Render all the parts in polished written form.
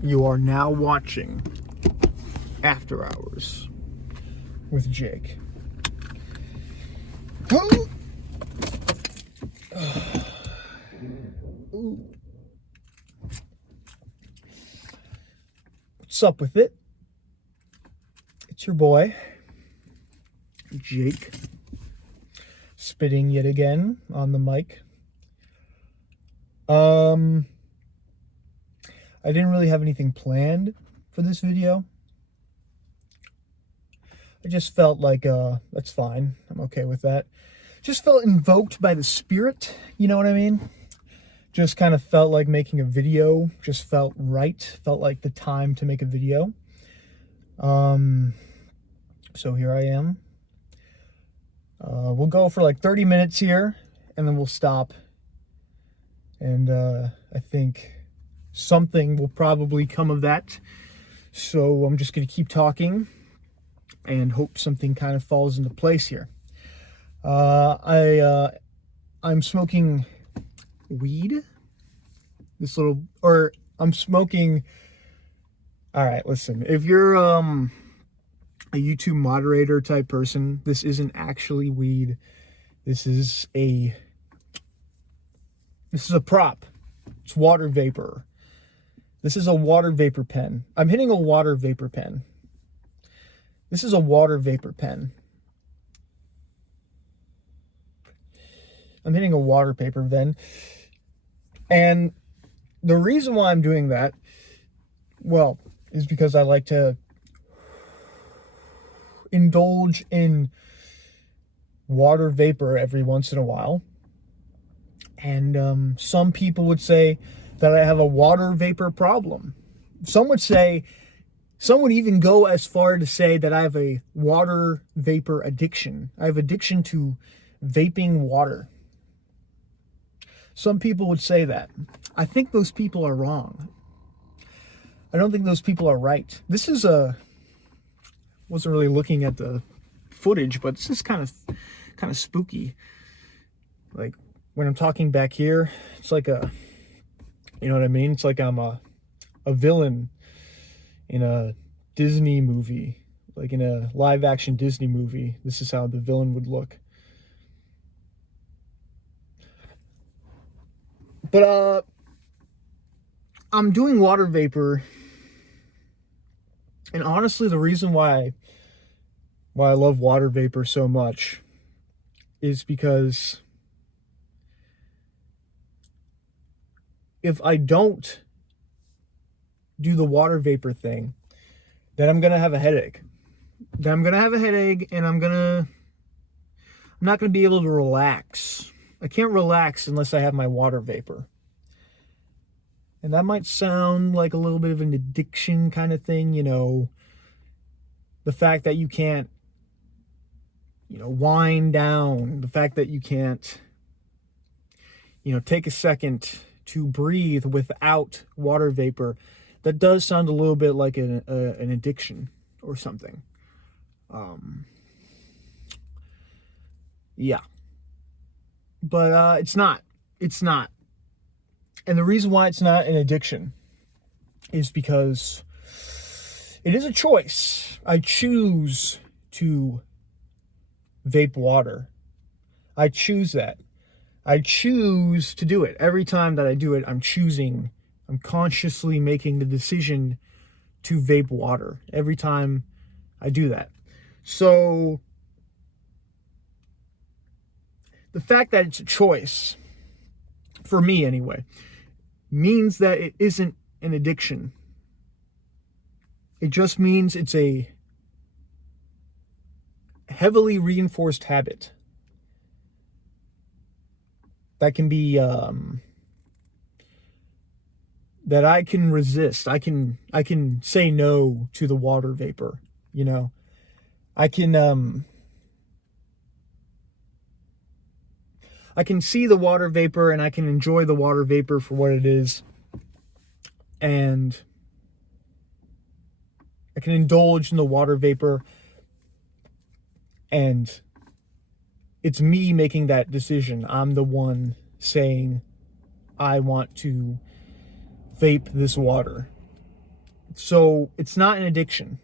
You are now watching After Hours with Jake. What's up with it? It's your boy, Jake, spitting yet again on the mic. I didn't really have anything planned for this video. I just felt like, that's fine. I'm okay with that. Just felt invoked by the spirit, you know what I mean? Just kind of felt like making a video. Just felt right. Felt like the time to make a video. So here I am. We'll go for like 30 minutes here, and then we'll stop. And I think something will probably come of that. So I'm just going to keep talking and hope something kind of falls into place here. I'm smoking weed. I'm smoking. All right, listen. If you're a YouTube moderator type person, this isn't actually weed. This is a prop. It's water vapor. This is a water vapor pen. I'm hitting a water vapor pen. This is a water vapor pen. I'm hitting a water vapor pen. And the reason why I'm doing that, well, is because I like to indulge in water vapor every once in a while. And some people would say that I have a water vapor problem. Some would even go as far to say that I have a water vapor addiction. I have addiction to vaping water. Some people would say that. I think those people are wrong. I don't think those people are right. Wasn't really looking at the footage, but it's just kind of spooky. Like when I'm talking back here, it's like you know what I mean? It's like I'm a villain in a Disney movie, like in a live action Disney movie. This is how the villain would look. But I'm doing water vapor, and honestly, the reason why I love water vapor so much is because if I don't do the water vapor thing, then I'm gonna have a headache. And I'm not gonna be able to relax. I can't relax unless I have my water vapor. And that might sound like a little bit of an addiction kind of thing, you know, the fact that you can't, wind down, the fact that you can't, take a second to breathe without water vapor. That does sound a little bit like an addiction or something. Yeah. But it's not. It's not. And the reason why it's not an addiction is because it is a choice. I choose to vape water. I choose that. I choose to do it. Every time that I do it, I'm consciously making the decision to vape water. Every time I do that. So the fact that it's a choice, for me anyway, means that it isn't an addiction. It just means it's a heavily reinforced habit that can be that I can resist. I can say no to the water vapor, I can see the water vapor and I can enjoy the water vapor for what it is. And I can indulge in the water vapor, and it's me making that decision. I'm the one saying, I want to vape this water. So it's not an addiction.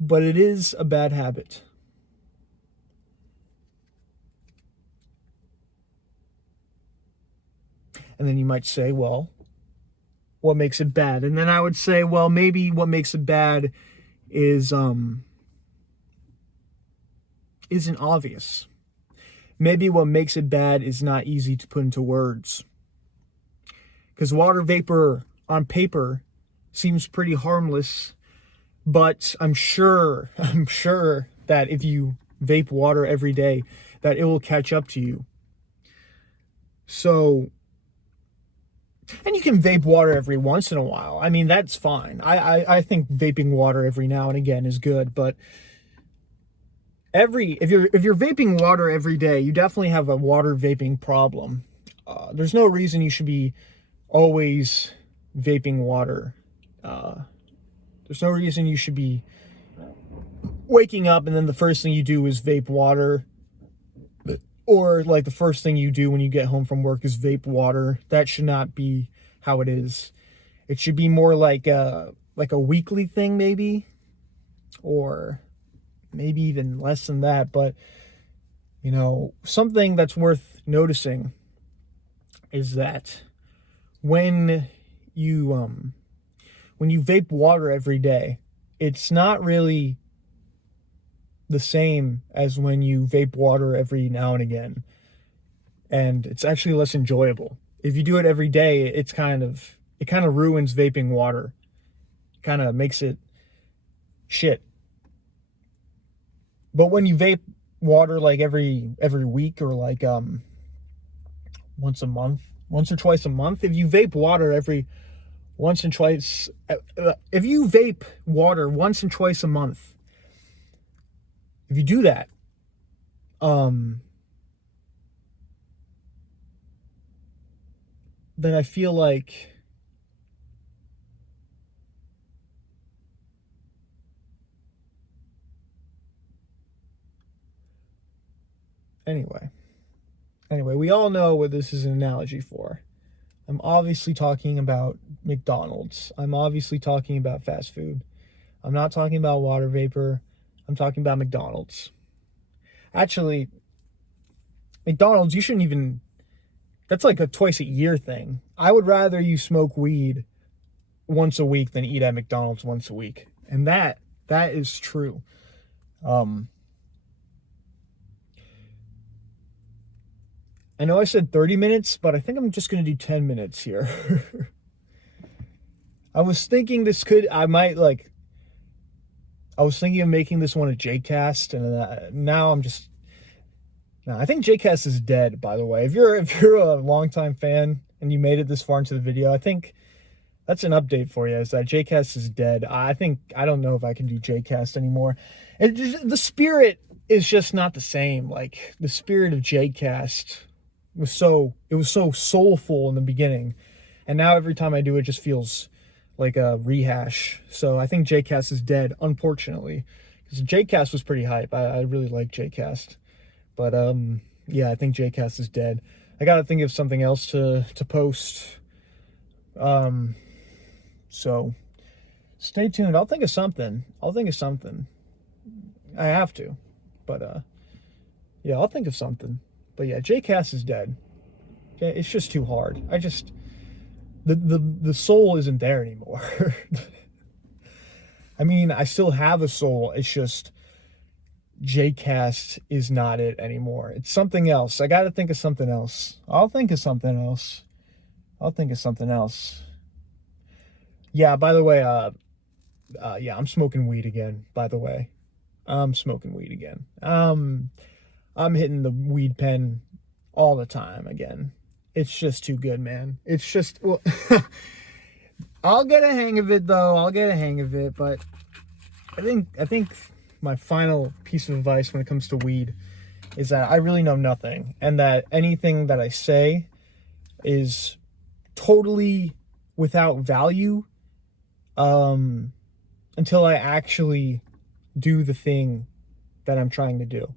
But it is a bad habit. And then you might say, well, what makes it bad? And then I would say, well, maybe what makes it bad isn't obvious. Maybe what makes it bad is not easy to put into words. Because water vapor on paper seems pretty harmless, but I'm sure that if you vape water every day, that it will catch up to you. So, and you can vape water every once in a while. I mean, that's fine. I think vaping water every now and again is good, but if you're vaping water every day, you definitely have a water vaping problem. There's no reason you should be always vaping water. There's no reason you should be waking up and then the first thing you do is vape water, or like the first thing you do when you get home from work is vape water. That should not be how it is. It should be more like a weekly thing, maybe, or maybe even less than that. But something that's worth noticing is that when you vape water every day, it's not really the same as when you vape water every now and again. And it's actually less enjoyable. If you do it every day, it kind of ruins vaping water. It kind of makes it shit. But when you vape water like every week, or like once or twice a month, if you vape water once and twice a month, if you do that, then I feel like Anyway, we all know what this is an analogy for. I'm obviously talking about McDonald's. I'm obviously talking about fast food. I'm not talking about water vapor. I'm talking about McDonald's. Actually, McDonald's, you shouldn't even... That's like a twice a year thing. I would rather you smoke weed once a week than eat at McDonald's once a week. And that is true. I know I said 30 minutes, but I think I'm just going to do 10 minutes here. I was thinking of making this one a Jcast, and now I think Jcast is dead, by the way. If you're a longtime fan and you made it this far into the video, I think that's an update for you, is that Jcast is dead. I don't know if I can do Jcast anymore. The spirit is just not the same. Like, the spirit of Jcast was so soulful in the beginning, and now every time I do it just feels like a rehash. So I think Jcast is dead, unfortunately, because Jcast was pretty hype. I really like Jcast, but yeah, I think Jcast is dead. I gotta think of something else to post. So stay tuned. I'll think of something. I have to, but yeah, I'll think of something. But yeah, Jcast is dead. Okay, it's just too hard. The soul isn't there anymore. I mean, I still have a soul. It's just Jcast is not it anymore. It's something else. I got to think of something else. I'll think of something else. Yeah, by the way, yeah, I'm smoking weed again, by the way. I'm smoking weed again. I'm hitting the weed pen all the time again. It's just too good, man. It's just, well, I'll get a hang of it, though. But I think my final piece of advice when it comes to weed is that I really know nothing, and that anything that I say is totally without value until I actually do the thing that I'm trying to do.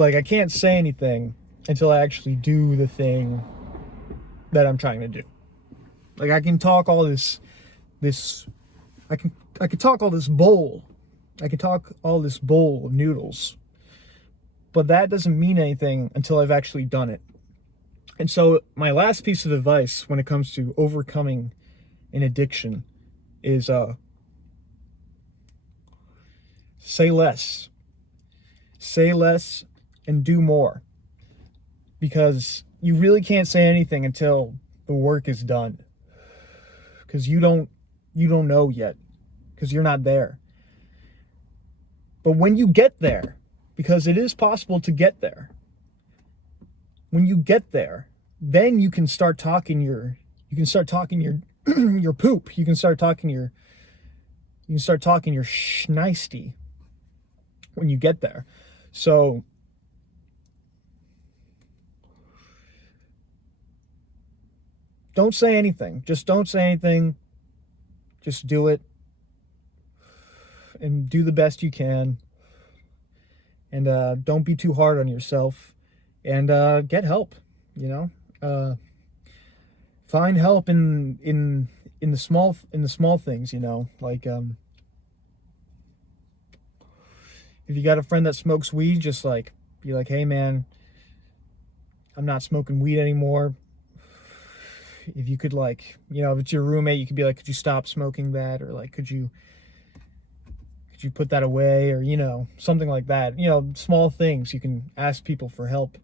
Like, I can't say anything until I actually do the thing that I'm trying to do. Like, I can talk all this I can talk all this bowl. I can talk all this bowl of noodles. But that doesn't mean anything until I've actually done it. And so my last piece of advice when it comes to overcoming an addiction is say less. Say less and do more. Because you really can't say anything until the work is done. Because you don't know yet. Because you're not there. But when you get there, because it is possible to get there, when you get there, then you can start talking your your poop. You can start talking your schneisty when you get there. So don't say anything. Just don't say anything. Just do it. And do the best you can. And don't be too hard on yourself. And get help, find help in the small things, like if you got a friend that smokes weed, just like be like, hey man, I'm not smoking weed anymore. If you could, like, if it's your roommate, you could be like, could you stop smoking that? Or like, could you put that away? Or, something like that. Small things. You can ask people for help.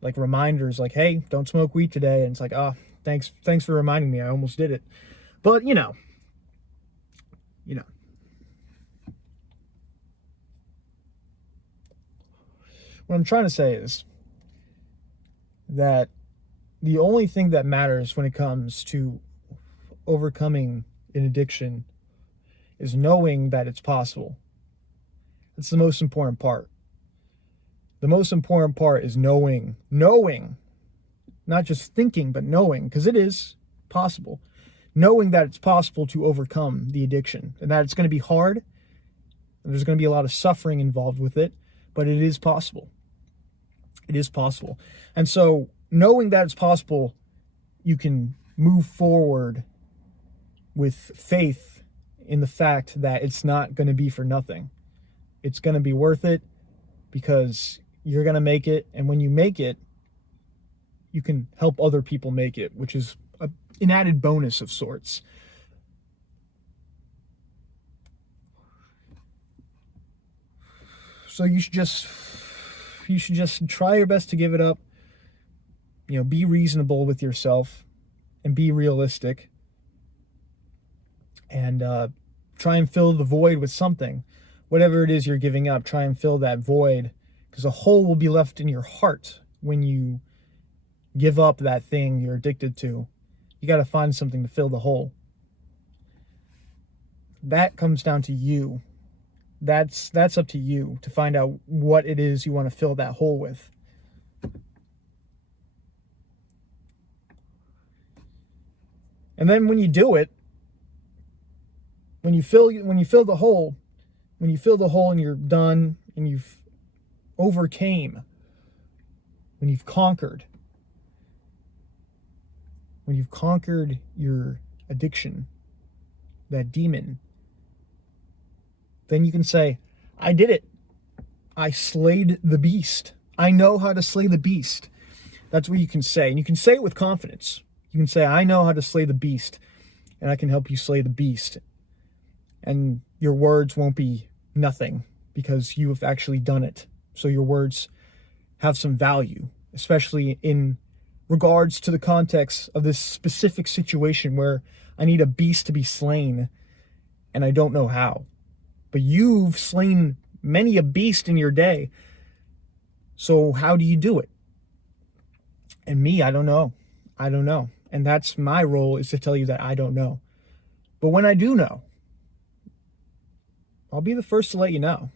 Like reminders, like, hey, don't smoke weed today. And it's like, oh, thanks for reminding me. I almost did it. But, what I'm trying to say is that the only thing that matters when it comes to overcoming an addiction is knowing that it's possible. That's the most important part. The most important part is knowing, not just thinking, but knowing, because it is possible. Knowing that it's possible to overcome the addiction, and that it's going to be hard, and there's going to be a lot of suffering involved with it, but it is possible. It is possible. And so, knowing that it's possible, you can move forward with faith in the fact that it's not going to be for nothing. It's going to be worth it, because you're going to make it. And when you make it, you can help other people make it, which is an added bonus of sorts. So you should just try your best to give it up. Be reasonable with yourself and be realistic. And try and fill the void with something. Whatever it is you're giving up, try and fill that void, because a hole will be left in your heart when you give up that thing you're addicted to. You got to find something to fill the hole. That comes down to you. That's up to you to find out what it is you want to fill that hole with. And then when you do it, when you fill the hole and you're done and you've overcame, when you've conquered your addiction, that demon, then you can say, I did it. I slayed the beast. I know how to slay the beast. That's what you can say. And you can say it with confidence. You can say, I know how to slay the beast, and I can help you slay the beast. And your words won't be nothing, because you have actually done it. So your words have some value, especially in regards to the context of this specific situation where I need a beast to be slain and I don't know how. But you've slain many a beast in your day. So how do you do it? And me, I don't know. And that's my role, is to tell you that I don't know. But when I do know, I'll be the first to let you know,